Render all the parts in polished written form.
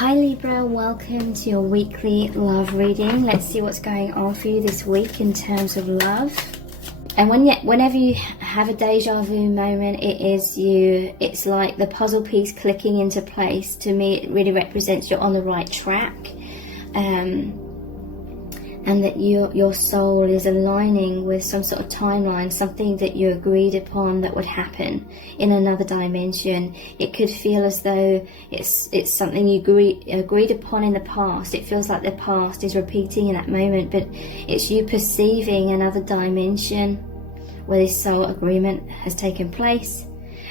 Hi Libra, welcome to your weekly love reading. Let's see what's going on for you this week in terms of love. And whenever you have a deja vu moment, it's like the puzzle piece clicking into place. To me, it really represents you're on the right track. And that your soul is aligning with some sort of timeline, something that you agreed upon that would happen in another dimension. It could feel as though it's something you agreed upon in the past. It feels like the past is repeating in that moment, but it's you perceiving another dimension where this soul agreement has taken place.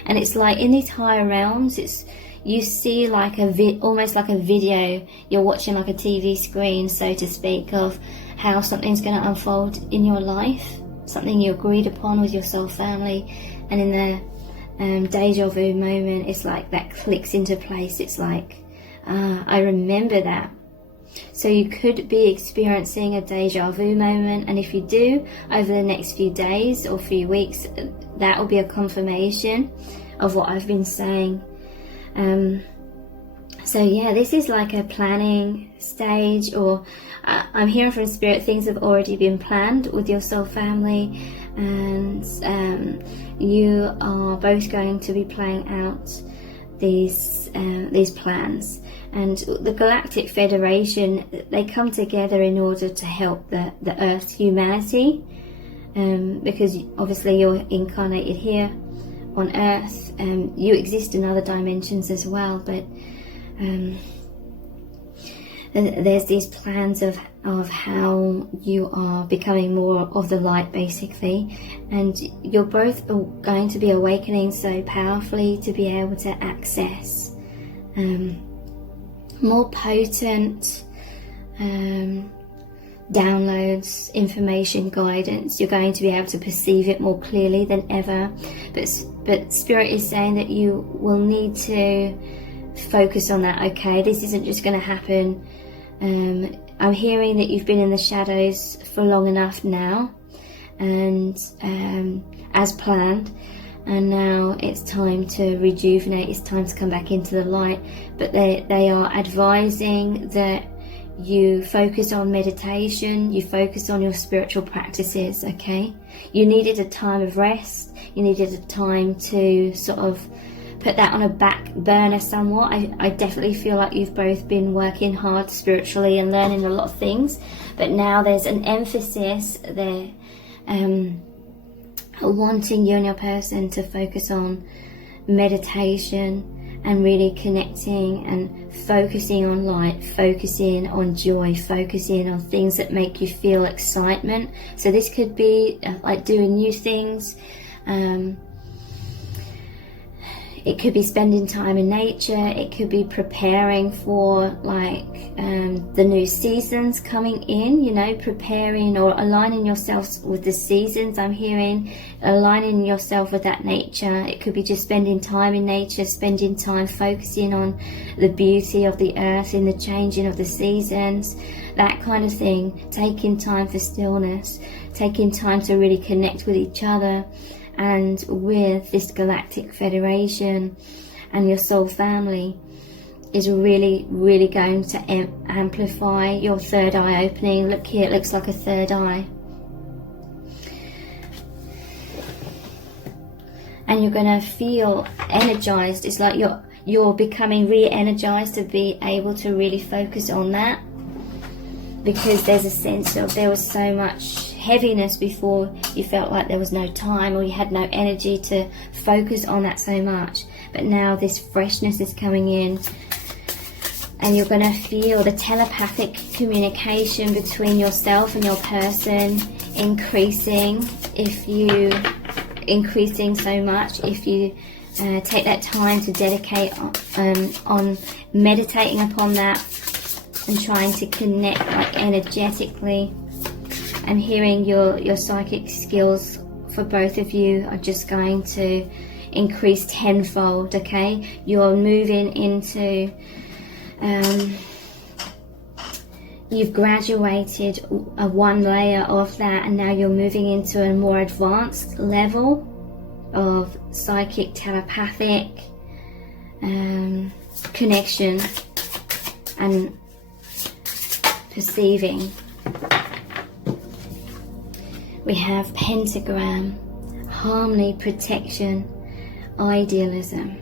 And it's like in these higher realms, you see like almost like a video. You're watching like a TV screen, so to speak, of how something's going to unfold in your life, something you agreed upon with your soul family. And in the deja vu moment, it's like that clicks into place. It's like, I remember that. So you could be experiencing a deja vu moment, and if you do, over the next few days or few weeks, that will be a confirmation of what I've been saying. So yeah, this is like a planning stage, or I'm hearing from Spirit, things have already been planned with your soul family, and you are both going to be playing out these plans. And the Galactic Federation, they come together in order to help the Earth's humanity, because obviously you're incarnated here on Earth. You exist in other dimensions as well, but there's these plans of how you are becoming more of the light, basically, and you're both going to be awakening so powerfully to be able to access more potent downloads, information, guidance. You're going to be able to perceive it more clearly than ever, but Spirit is saying that you will need to focus on that. Okay, this isn't just going to happen. I'm hearing that you've been in the shadows for long enough now, and as planned, and now it's time to rejuvenate. It's time to come back into the light. But they are advising that you focus on meditation, you focus on your spiritual practices. Okay, you needed a time of rest, you needed a time to sort of put that on a back burner somewhat. I definitely feel like you've both been working hard spiritually and learning a lot of things, but now there's an emphasis there, wanting you and your person to focus on meditation and really connecting and focusing on light, focusing on joy, focusing on things that make you feel excitement. So this could be like doing new things. It could be spending time in nature. It could be preparing for like the new seasons coming in, you know, preparing or aligning yourself with the seasons. I'm hearing aligning yourself with that nature. It could be just spending time in nature, spending time focusing on the beauty of the earth in the changing of the seasons, that kind of thing. Taking time for stillness, taking time to really connect with each other and with this Galactic Federation and your soul family is really, really going to amplify your third eye opening. Look here, it looks like a third eye. And you're going to feel energized. It's like you're becoming re-energized to be able to really focus on that, because there's a sense of there was so much heaviness before. You felt like there was no time, or you had no energy to focus on that so much, but now this freshness is coming in, and you're going to feel the telepathic communication between yourself and your person increasing so much if you take that time to dedicate on meditating upon that and trying to connect like energetically. I'm hearing your psychic skills for both of you are just going to increase tenfold. Okay, you're moving into you've graduated one layer of that, and now you're moving into a more advanced level of psychic telepathic connection. and perceiving. We have pentagram, harmony, protection, idealism.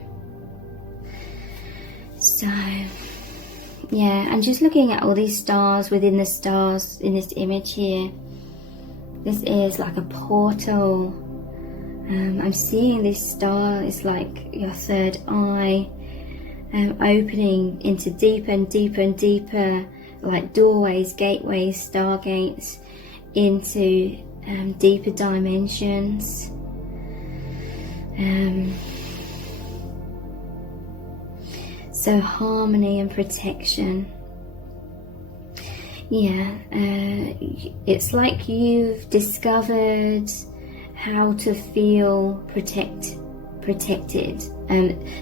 So yeah, and just looking at all these stars within the stars in this image here, this is like a portal. I'm seeing this star is like your third eye, opening into deeper and deeper and deeper, like doorways, gateways, stargates, into deeper dimensions. So harmony and protection. Yeah, it's like you've discovered how to feel protected.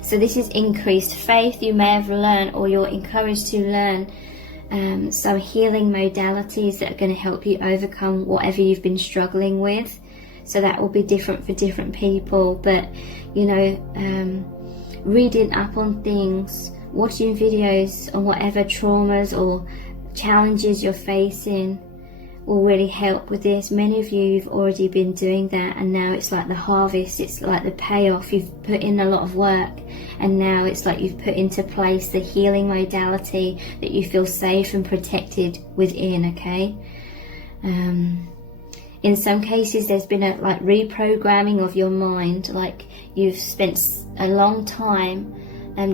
So this is increased faith. You may have learned, or you're encouraged to learn, some healing modalities that are going to help you overcome whatever you've been struggling with. So that will be different for different people, but you know, reading up on things, watching videos on whatever traumas or challenges you're facing will really help with this. Many of you have already been doing that, and now it's like the harvest, it's like the payoff. You've put in a lot of work, and now it's like you've put into place the healing modality that you feel safe and protected within, okay? In some cases there's been a like reprogramming of your mind, like you've spent a long time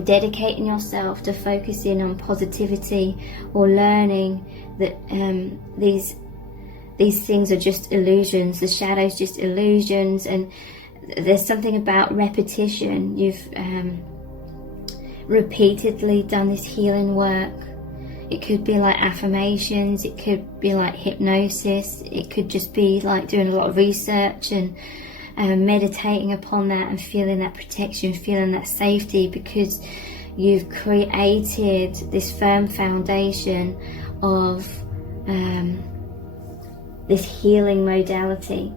dedicating yourself to focusing on positivity, or learning that these things are just illusions, the shadows just illusions. And there's something about repetition. You've repeatedly done this healing work. It could be like affirmations, it could be like hypnosis, it could just be like doing a lot of research and meditating upon that and feeling that protection, feeling that safety, because you've created this firm foundation of this healing modality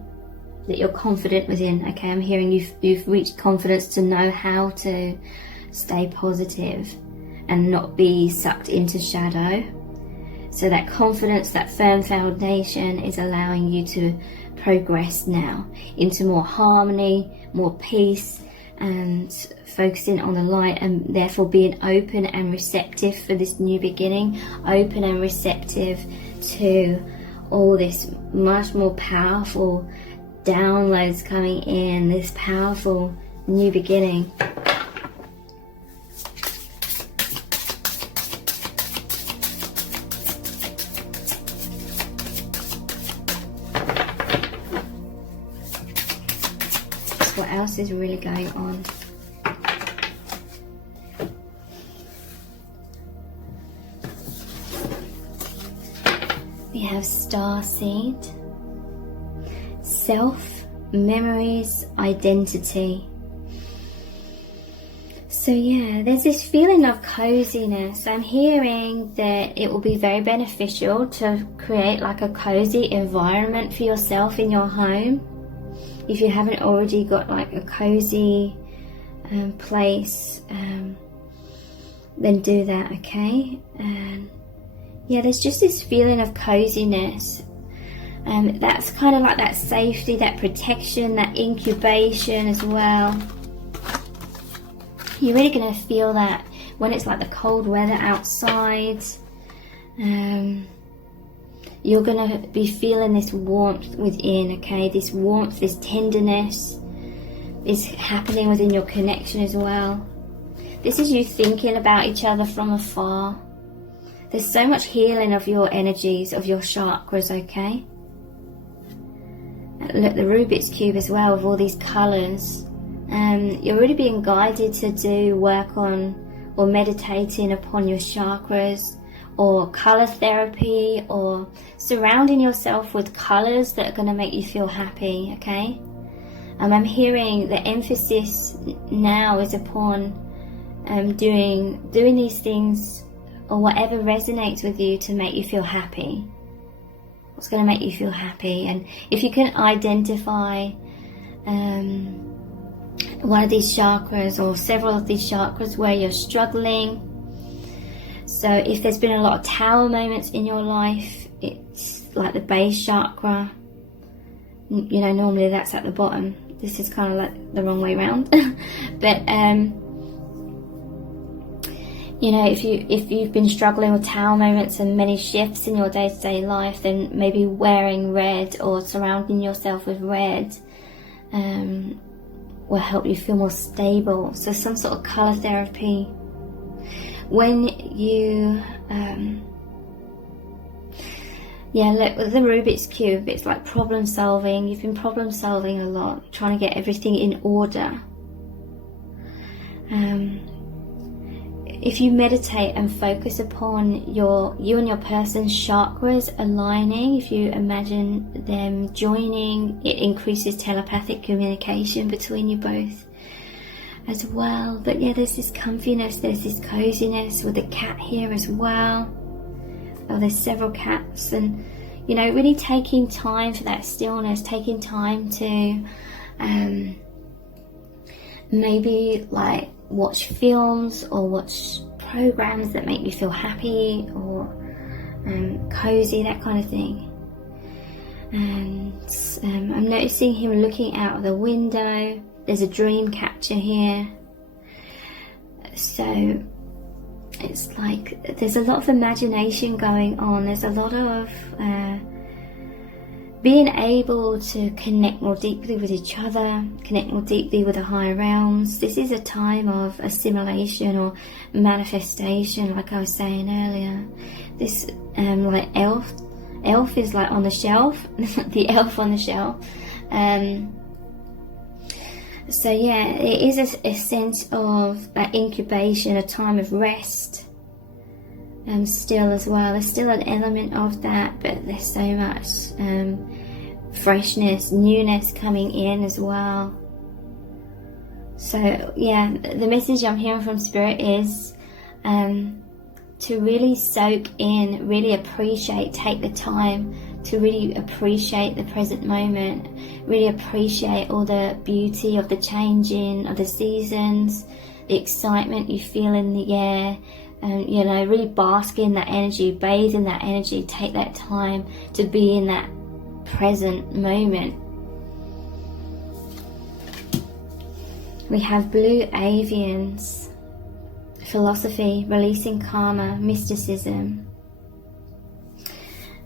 that you're confident within. Okay, I'm hearing you've reached confidence to know how to stay positive and not be sucked into shadow. So that confidence, that firm foundation is allowing you to progress now into more harmony, more peace, and focusing on the light, and therefore being open and receptive for this new beginning, open and receptive to all this much more powerful downloads coming in, this powerful new beginning. What else is really going on? We have starseed, self, memories, identity. So yeah, there's this feeling of coziness. I'm hearing that it will be very beneficial to create like a cozy environment for yourself in your home. If you haven't already got like a cozy place, then do that, okay? And yeah, there's just this feeling of coziness. That's kind of like that safety, that protection, that incubation as well. You're really going to feel that when it's like the cold weather outside. You're going to be feeling this warmth within, okay? This warmth, this tenderness is happening within your connection as well. This is you thinking about each other from afar. There's so much healing of your energies, of your chakras, okay? And look, the Rubik's Cube as well, with all these colours. You're really being guided to do work on or meditating upon your chakras, or colour therapy, or surrounding yourself with colours that are going to make you feel happy, okay? I'm hearing the emphasis now is upon doing these things, or whatever resonates with you, to make you feel happy. What's going to make you feel happy? And if you can identify one of these chakras or several of these chakras where you're struggling, So if there's been a lot of tower moments in your life, it's like the base chakra. You know, normally that's at the bottom. This is kind of like the wrong way around. But you know, if you've been struggling with tower moments and many shifts in your day-to-day life, then maybe wearing red or surrounding yourself with red will help you feel more stable. So some sort of color therapy. When you yeah, look, with the Rubik's Cube, it's like problem solving. You've been problem solving a lot, trying to get everything in order. If you meditate and focus upon you and your person's chakras aligning, if you imagine them joining, it increases telepathic communication between you both as well. But yeah, there's this comfiness, there's this coziness with the cat here as well. Oh, there's several cats, and you know, really taking time for that stillness, taking time to maybe like watch films or watch programs that make you feel happy or cozy, that kind of thing. And I'm noticing him looking out of the window. There's a dream catcher here, so it's like there's a lot of imagination going on. There's a lot of being able to connect more deeply with each other, connect more deeply with the higher realms. This is a time of assimilation or manifestation, like I was saying earlier. This like elf is like on the shelf, the elf on the shelf. So yeah, it is a sense of incubation, a time of rest. Still as well, there's still an element of that, but there's so much freshness, newness coming in as well. So yeah, the message I'm hearing from Spirit is to really soak in, really appreciate, take the time to really appreciate the present moment, really appreciate all the beauty of the changing of the seasons, the excitement you feel in the air. You know, really bask in that energy, bathe in that energy, take that time to be in that present moment. We have blue avians, philosophy, releasing karma, mysticism,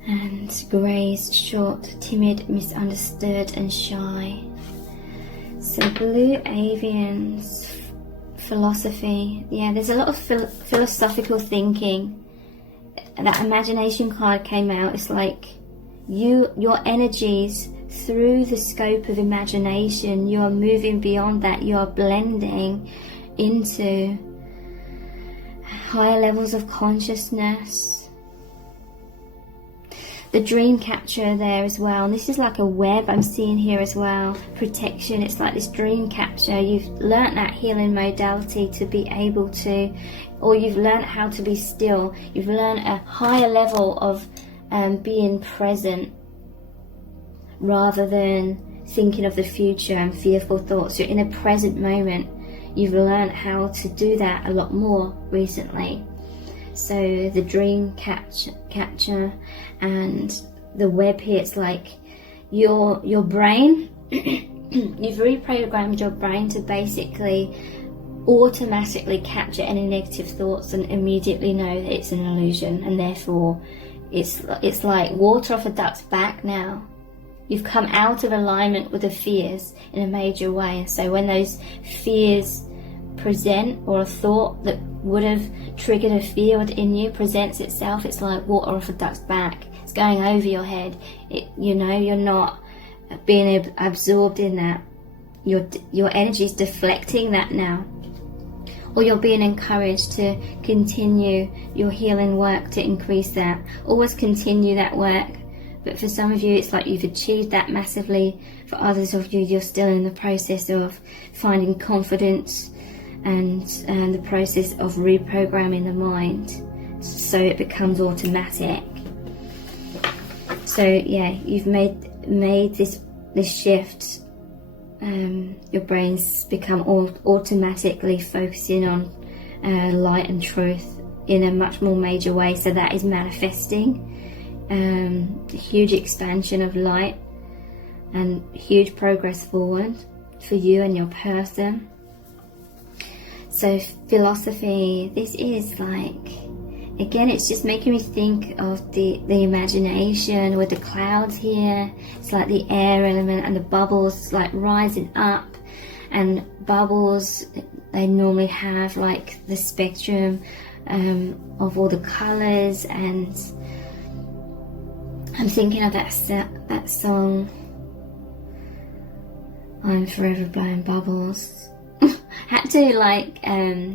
and greys, short, timid, misunderstood and shy. So blue avians, philosophy, yeah, there's a lot of philosophical thinking. That imagination card came out. It's like your energies, through the scope of imagination, you are moving beyond that. You are blending into higher levels of consciousness. The dream catcher there as well, and this is like a web I'm seeing here as well. Protection, it's like this dream catcher. You've learnt that healing modality to be able to, or you've learnt how to be still. You've learnt a higher level of being present rather than thinking of the future and fearful thoughts. You're in a present moment. You've learnt how to do that a lot more recently. So the dream catcher and the web here, it's like your brain, you've reprogrammed your brain to basically automatically capture any negative thoughts and immediately know that it's an illusion, and therefore it's like water off a duck's back now. You've come out of alignment with the fears in a major way. So when those fears present, or a thought that would have triggered a fear within you presents itself, it's like water off a duck's back. It's going over your head. You know, you're not being absorbed in that. Your energy is deflecting that now. Or you're being encouraged to continue your healing work to increase that. Always continue that work. But for some of you, it's like you've achieved that massively. For others of you, you're still in the process of finding confidence and the process of reprogramming the mind so it becomes automatic. So yeah, you've made this shift. Your brain's become automatically focusing on light and truth in a much more major way. So that is manifesting a huge expansion of light and huge progress forward for you and your person. So philosophy, this is like, again, it's just making me think of the imagination with the clouds here. It's like the air element and the bubbles like rising up, and bubbles, they normally have like the spectrum of all the colors. And I'm thinking of that song, I'm forever blowing bubbles. Had to like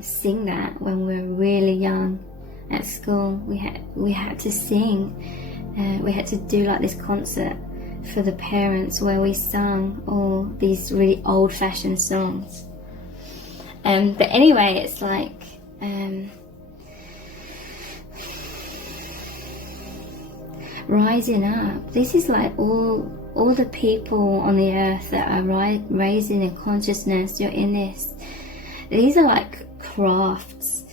sing that when we were really young at school. We had to sing. We had to do like this concert for the parents where we sung all these really old-fashioned songs. But anyway, it's like rising up. This is like all the people on the earth that are raising in consciousness. You're in this. These are like crafts,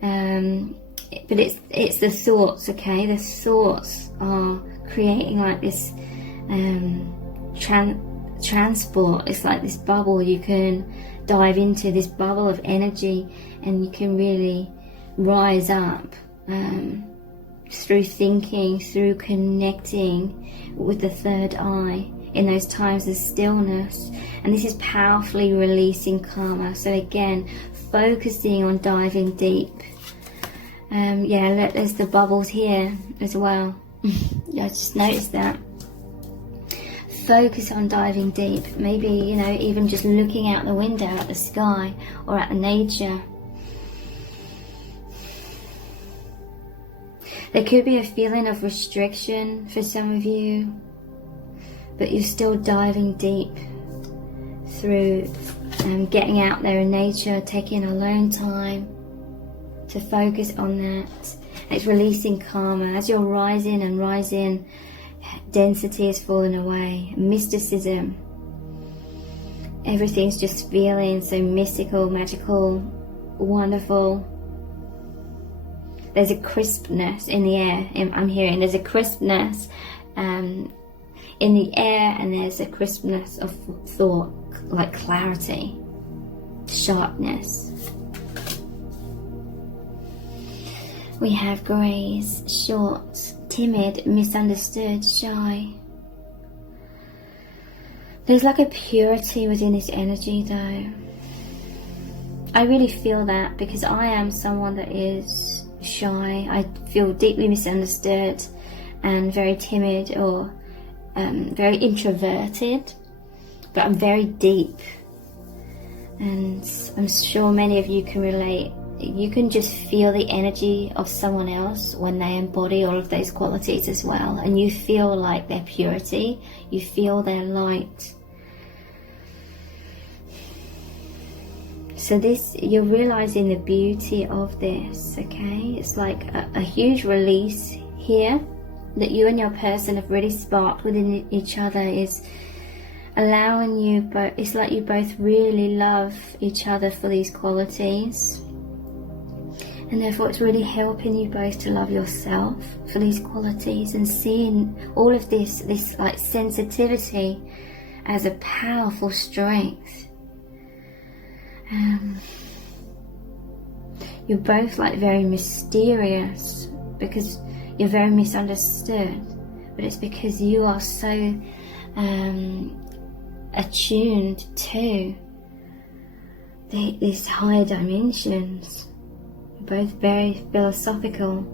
but it's the thoughts. Okay, the thoughts are creating like this transport. It's like this bubble. You can dive into this bubble of energy, and you can really rise up through thinking, through connecting with the third eye in those times of stillness. And this is powerfully releasing karma. So again, focusing on diving deep. There's the bubbles here as well. I just noticed that. Focus on diving deep. Maybe, even just looking out the window at the sky or at the nature. There could be a feeling of restriction for some of you, but you're still diving deep through getting out there in nature, taking alone time to focus on that. It's releasing karma. As you're rising and rising, density is falling away. Mysticism. Everything's just feeling so mystical, magical, wonderful. There's a crispness in the air. I'm hearing there's a crispness in the air, and there's a crispness of thought, like clarity, sharpness. We have grays, short, timid, misunderstood, shy. There's like a purity within this energy though. I really feel that because I am someone that is shy. I feel deeply misunderstood and very timid, or very introverted, but I'm very deep, and I'm sure many of you can relate. You can just feel the energy of someone else when they embody all of those qualities as well, and you feel like their purity, you feel their light. So this, you're realizing the beauty of this, okay? It's like a huge release here that you and your person have really sparked within each other. Is allowing you both, it's like you both really love each other for these qualities, and therefore it's really helping you both to love yourself for these qualities, and seeing all of this like sensitivity as a powerful strength. You're both like very mysterious because you're very misunderstood, but it's because you are so attuned to these higher dimensions. You're both very philosophical.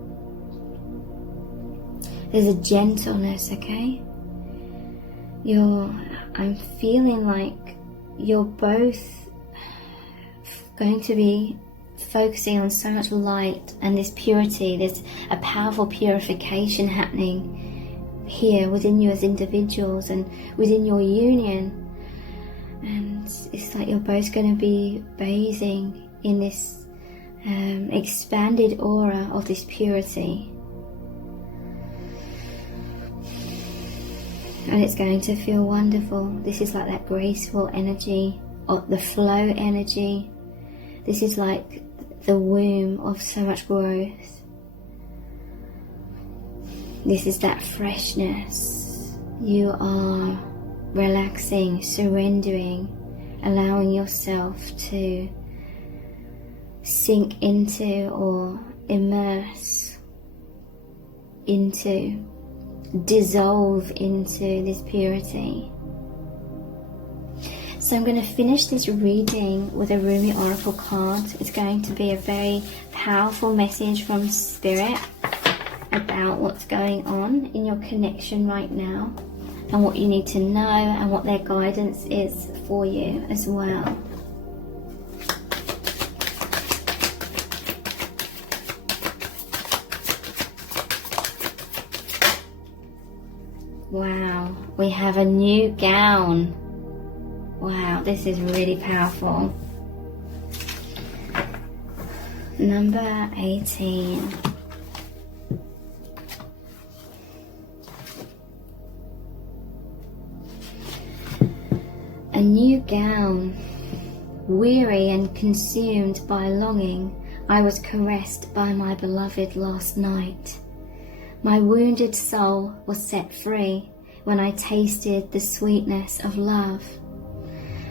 There's a gentleness, okay? I'm feeling like you're both going to be focusing on so much light and this purity. There's a powerful purification happening here within you as individuals and within your union, and it's like you're both going to be bathing in this expanded aura of this purity, and it's going to feel wonderful. This is like that graceful energy, or the flow energy. This is like the womb of so much growth. This is that freshness. You are relaxing, surrendering, allowing yourself to sink into or immerse into, dissolve into this purity. So I'm going to finish this reading with a Rumi Oracle card. It's going to be a very powerful message from Spirit about what's going on in your connection right now and what you need to know and what their guidance is for you as well. Wow, we have a new gown. Wow, this is really powerful. Number 18. A new gown. Weary and consumed by longing, I was caressed by my beloved last night. My wounded soul was set free when I tasted the sweetness of love.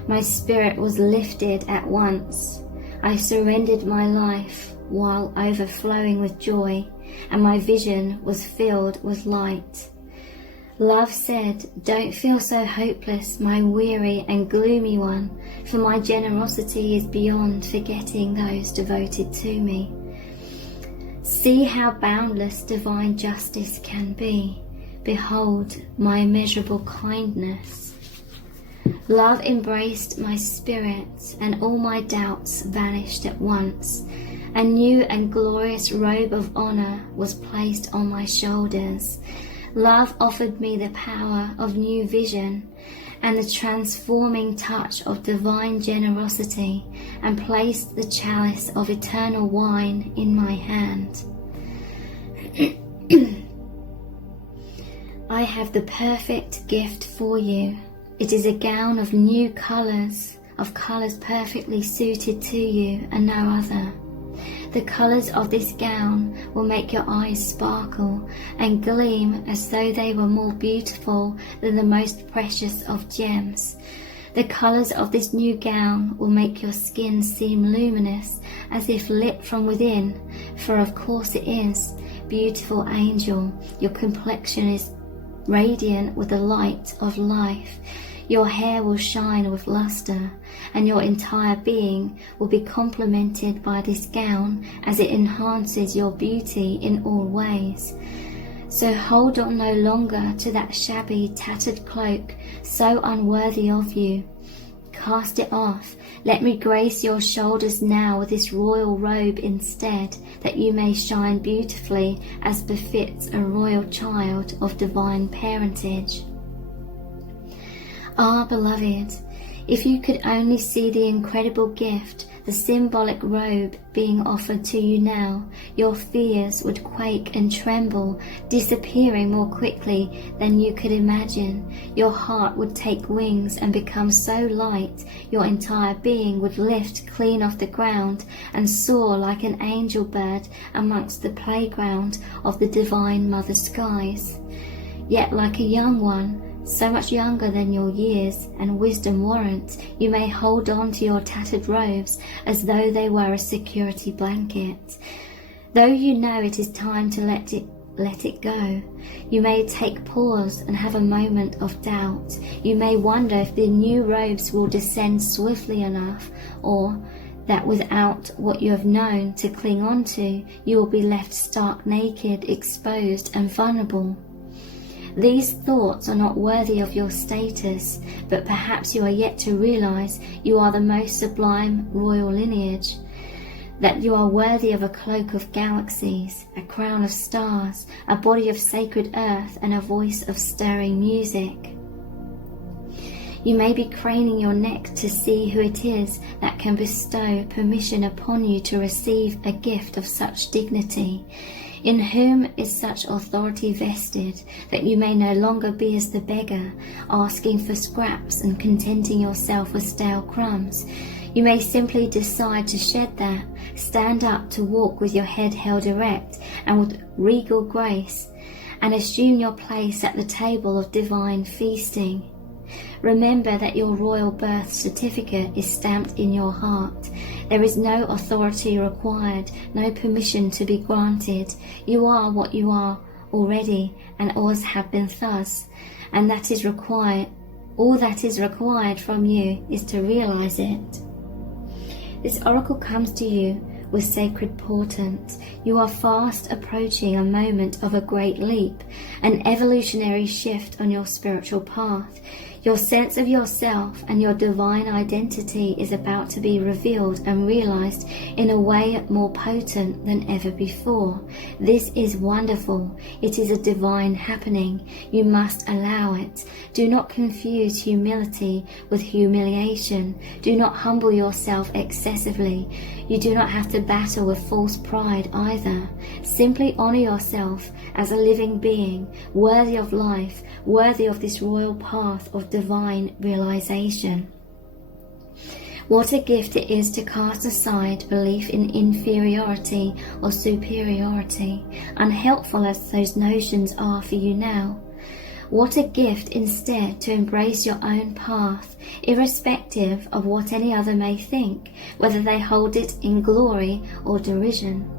My spirit was lifted at once. I surrendered my life while overflowing with joy, and my vision was filled with light. Love said, "Don't feel so hopeless, my weary and gloomy one, for my generosity is beyond forgetting those devoted to me. See how boundless divine justice can be. Behold my immeasurable kindness." Love embraced my spirit, and all my doubts vanished at once. A new and glorious robe of honor was placed on my shoulders. Love offered me the power of new vision and the transforming touch of divine generosity, and placed the chalice of eternal wine in my hand. I have the perfect gift for you. It is a gown of new colours, of colours perfectly suited to you and no other. The colours of this gown will make your eyes sparkle and gleam as though they were more beautiful than the most precious of gems. The colours of this new gown will make your skin seem luminous, as if lit from within, for of course it is. Beautiful angel, your complexion is radiant with the light of life. Your hair will shine with luster, and your entire being will be complemented by this gown as it enhances your beauty in all ways. So hold on no longer to that shabby, tattered cloak, so unworthy of you. Cast it off. Let me grace your shoulders now with this royal robe instead, that you may shine beautifully as befits a royal child of divine parentage. Ah, beloved, if you could only see the incredible gift, the symbolic robe being offered to you now, your fears would quake and tremble, disappearing more quickly than you could imagine. Your heart would take wings and become so light, your entire being would lift clean off the ground and soar like an angel bird amongst the playground of the divine mother skies. Yet like a young one, so much younger than your years and wisdom warrant, you may hold on to your tattered robes as though they were a security blanket. Though you know it is time to let it go, you may take pause and have a moment of doubt. You may wonder if the new robes will descend swiftly enough, or that without what you have known to cling on to, you will be left stark naked, exposed and vulnerable. These thoughts are not worthy of your status, but perhaps you are yet to realize you are the most sublime royal lineage, that you are worthy of a cloak of galaxies, a crown of stars, a body of sacred earth, and a voice of stirring music. You may be craning your neck to see who it is that can bestow permission upon you to receive a gift of such dignity. In whom is such authority vested, that you may no longer be as the beggar, asking for scraps and contenting yourself with stale crumbs. You may simply decide to shed that, stand up to walk with your head held erect and with regal grace, and assume your place at the table of divine feasting. Remember that your royal birth certificate is stamped in your heart. There is no authority required, no permission to be granted. You are what you are already, and always have been thus, and that is required. All that is required from you is to realize it. This oracle comes to you with sacred portent. You are fast approaching a moment of a great leap, an evolutionary shift on your spiritual path. Your sense of yourself and your divine identity is about to be revealed and realized in a way more potent than ever before. This is wonderful. It is a divine happening. You must allow it. Do not confuse humility with humiliation. Do not humble yourself excessively. You do not have to battle with false pride either. Simply honor yourself as a living being, worthy of life, worthy of this royal path of divine realization. What a gift it is to cast aside belief in inferiority or superiority, unhelpful as those notions are for you now. What a gift instead to embrace your own path, irrespective of what any other may think, whether they hold it in glory or derision.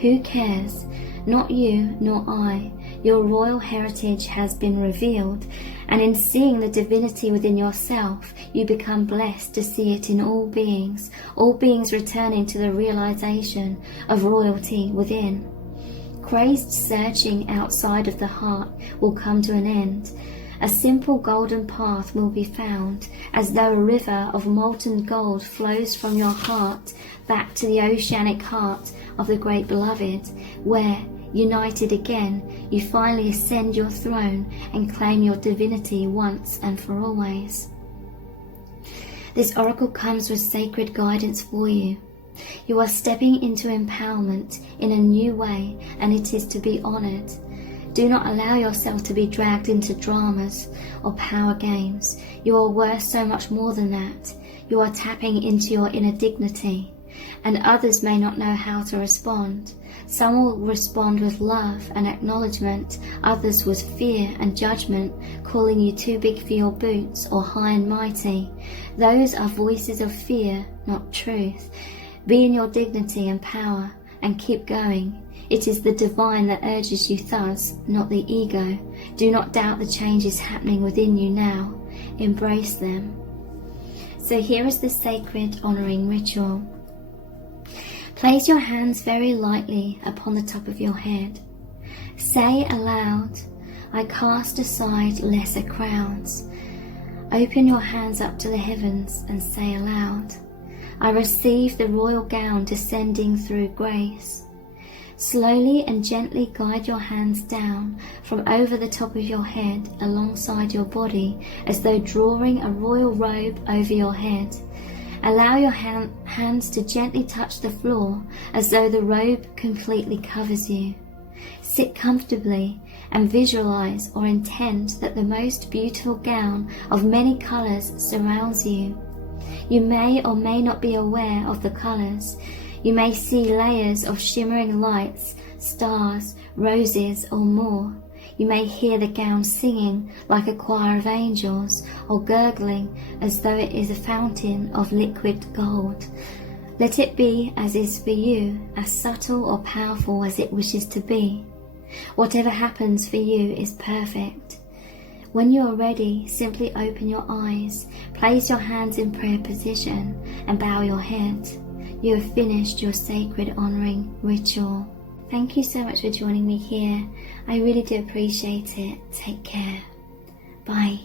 Who cares? Not you nor I. Your royal heritage has been revealed, and in seeing the divinity within yourself, you become blessed to see it in all beings returning to the realization of royalty within. Crazed searching outside of the heart will come to an end. A simple golden path will be found, as though a river of molten gold flows from your heart back to the oceanic heart of the great beloved, where, united again, you finally ascend your throne and claim your divinity once and for always. This oracle comes with sacred guidance for you. You are stepping into empowerment in a new way, and it is to be honored. Do not allow yourself to be dragged into dramas or power games. You are worth so much more than that. You are tapping into your inner dignity, and others may not know how to respond. Some will respond with love and acknowledgement, others with fear and judgment, calling you too big for your boots or high and mighty. Those are voices of fear, not truth. Be in your dignity and power, and keep going. It is the divine that urges you thus, not the ego. Do not doubt the changes happening within you now. Embrace them. So here is the sacred honoring ritual. Place your hands very lightly upon the top of your head. Say aloud, I cast aside lesser crowns. Open your hands up to the heavens and say aloud, I receive the royal gown descending through grace. Slowly and gently guide your hands down from over the top of your head alongside your body, as though drawing a royal robe over your head. Allow your hands to gently touch the floor, as though the robe completely covers you. Sit comfortably and visualize or intend that the most beautiful gown of many colors surrounds you. You may or may not be aware of the colors. You may see layers of shimmering lights, stars, roses, or more. You may hear the gown singing like a choir of angels, or gurgling as though it is a fountain of liquid gold. Let it be as is for you, as subtle or powerful as it wishes to be. Whatever happens for you is perfect. When you are ready, simply open your eyes, place your hands in prayer position, and bow your head. You have finished your sacred honoring ritual. Thank you so much for joining me here. I really do appreciate it. Take care. Bye.